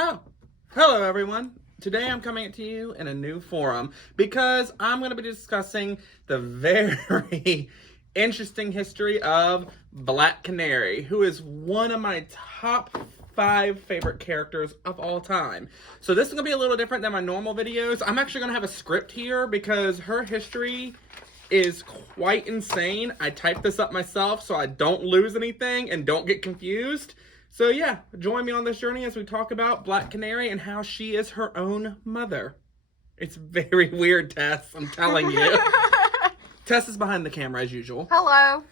Oh, hello everyone. Today I'm coming to you in a new forum because I'm going to be discussing the very interesting history of Black Canary, who is one of my top 5 favorite characters of all time. So this is going to be a little different than my normal videos. I'm actually going to have a script here because her history is quite insane. I typed this up myself so I don't lose anything and don't get confused. So yeah, join me on this journey as we talk about Black Canary and how she is her own mother. It's very weird, Tess, I'm telling you. Tess is behind the camera as usual. Hello.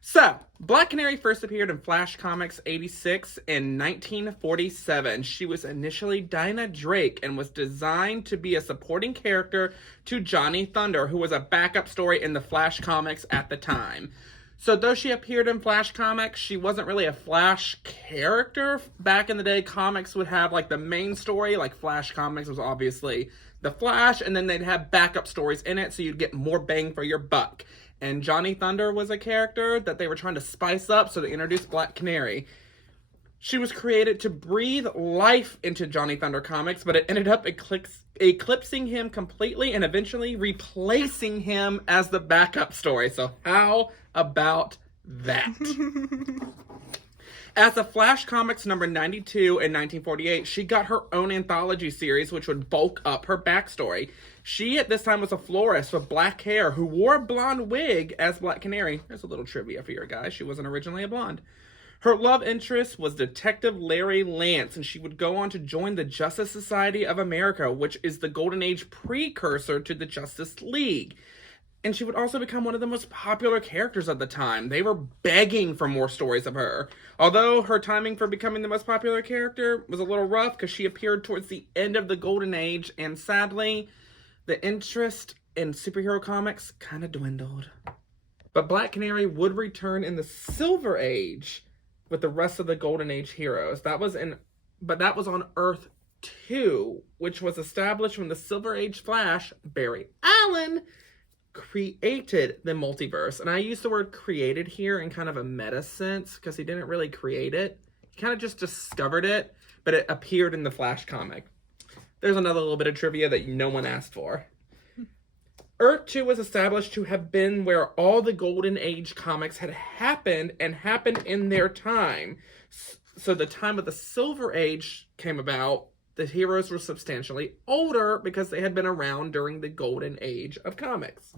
So, Black Canary first appeared in Flash Comics 86 in 1947. She was initially Dinah Drake and was designed to be a supporting character to Johnny Thunder, who was a backup story in the Flash Comics at the time. So though she appeared in Flash Comics, she wasn't really a Flash character. Back in the day, comics would have like the main story, like Flash Comics was obviously the Flash, and then they'd have backup stories in it so you'd get more bang for your buck. And Johnny Thunder was a character that they were trying to spice up, so they introduced Black Canary. She was created to breathe life into Johnny Thunder comics, but it ended up eclipsing him completely and eventually replacing him as the backup story. So how about that? As a Flash Comics number 92 in 1948, she got her own anthology series, which would bulk up her backstory. She, at this time, was a florist with black hair who wore a blonde wig as Black Canary. There's a little trivia for you guys. She wasn't originally a blonde. Her love interest was Detective Larry Lance, and she would go on to join the Justice Society of America, which is the Golden Age precursor to the Justice League. And she would also become one of the most popular characters of the time. They were begging for more stories of her. Although her timing for becoming the most popular character was a little rough because she appeared towards the end of the Golden Age, and sadly, the interest in superhero comics kind of dwindled. But Black Canary would return in the Silver Age with the rest of the Golden Age heroes. That was on Earth 2, which was established when the Silver Age Flash, Barry Allen, created the multiverse. And I use the word created here in kind of a meta sense because he didn't really create it. He kind of just discovered it, but it appeared in the Flash comic. There's another little bit of trivia that no one asked for. Earth 2 was established to have been where all the Golden Age comics had happened and happened in their time. So the time of the Silver Age came about, the heroes were substantially older because they had been around during the Golden Age of comics.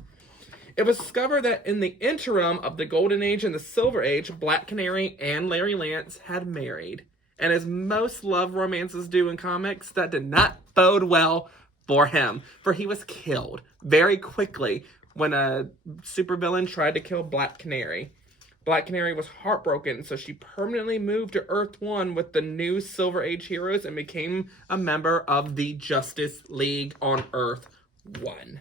It was discovered that in the interim of the Golden Age and the Silver Age, Black Canary and Larry Lance had married. And as most love romances do in comics, that did not bode well for him, for he was killed very quickly when a supervillain tried to kill Black Canary. Black Canary was heartbroken, so she permanently moved to Earth 1 with the new Silver Age heroes and became a member of the Justice League on Earth 1.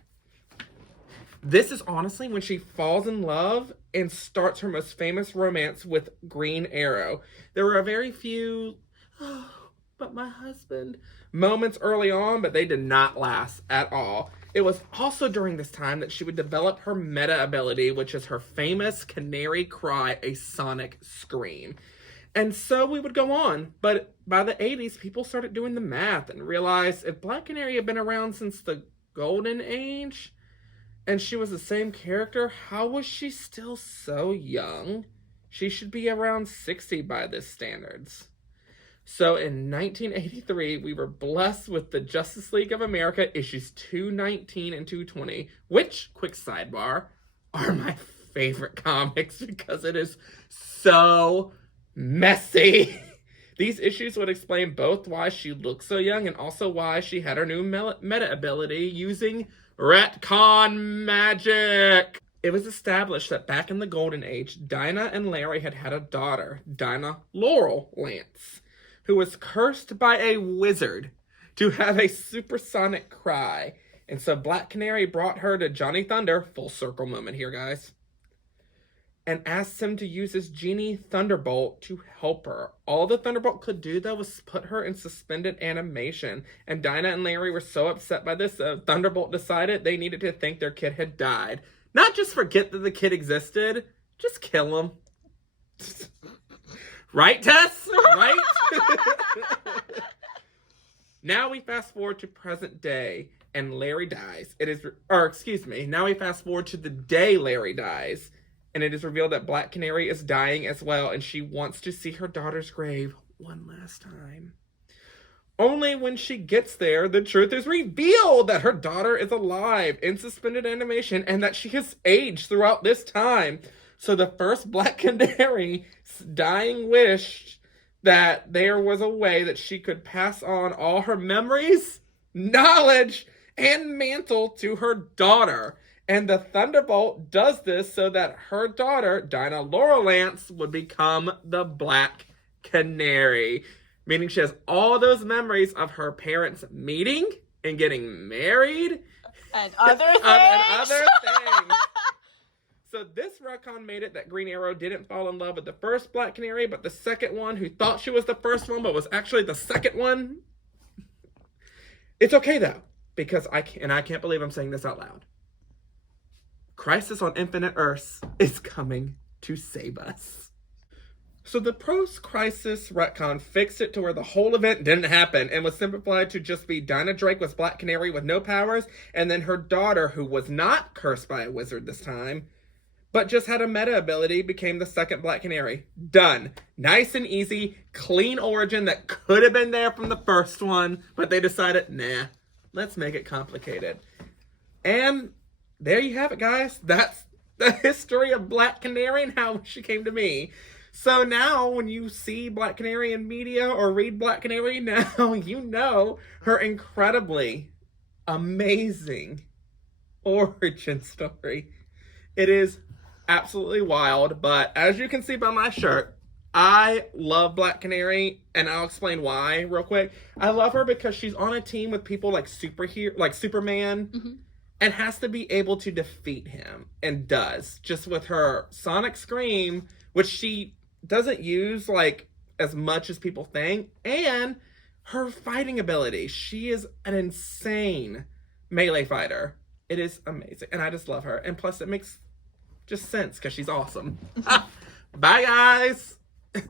This is honestly when she falls in love and starts her most famous romance with Green Arrow. There were a very few, "Oh, but my husband," moments early on, but they did not last at all. It was also during this time that she would develop her meta ability, which is her famous canary cry, a sonic scream. And so we would go on, but by the 80s, people started doing the math and realized if Black Canary had been around since the Golden Age, and she was the same character, how was she still so young? She should be around 60 by this standards. So in 1983, we were blessed with the Justice League of America issues 219 and 220, which, quick sidebar, are my favorite comics because it is so messy. These issues would explain both why she looked so young and also why she had her new meta ability using retcon magic. It was established that back in the Golden Age, Dinah and Larry had a daughter, Dinah Laurel Lance, who was cursed by a wizard to have a supersonic cry. And so Black Canary brought her to Johnny Thunder, full circle moment here, guys, and asked him to use his genie Thunderbolt to help her. All the Thunderbolt could do, though, was put her in suspended animation. And Dinah and Larry were so upset by this, Thunderbolt decided they needed to think their kid had died. Not just forget that the kid existed, just kill him. Right, Tess? Right? Now we fast forward to present day, and Larry dies. Now we fast forward to the day Larry dies, and it is revealed that Black Canary is dying as well, and she wants to see her daughter's grave one last time. Only when she gets there, the truth is revealed that her daughter is alive in suspended animation and that she has aged throughout this time. So the first Black Canary's dying wish that there was a way that she could pass on all her memories, knowledge, and mantle to her daughter. And the Thunderbolt does this so that her daughter, Dinah Laurel Lance, would become the Black Canary. Meaning she has all those memories of her parents meeting and getting married. And other things. So this retcon made it that Green Arrow didn't fall in love with the first Black Canary, but the second one, who thought she was the first one, but was actually the second one. It's okay, though, because I can't believe I'm saying this out loud. Crisis on Infinite Earths is coming to save us. So the post-crisis retcon fixed it to where the whole event didn't happen and was simplified to just be Dinah Drake was Black Canary with no powers, and then her daughter, who was not cursed by a wizard this time, but just had a meta ability, became the second Black Canary. Done. Nice and easy, clean origin that could have been there from the first one, but they decided, nah, let's make it complicated. And there you have it, guys. That's the history of Black Canary and how she came to me. So now when you see Black Canary in media or read Black Canary, now you know her incredibly amazing origin story. It is absolutely wild, but as you can see by my shirt, I love Black Canary, and I'll explain why real quick. I love her because she's on a team with people like Superman, and has to be able to defeat him, and does, just with her Sonic Scream, which she doesn't use like as much as people think, and her fighting ability. She is an insane melee fighter. It is amazing, and I just love her. And plus, it makes just sense because she's awesome. Bye, guys.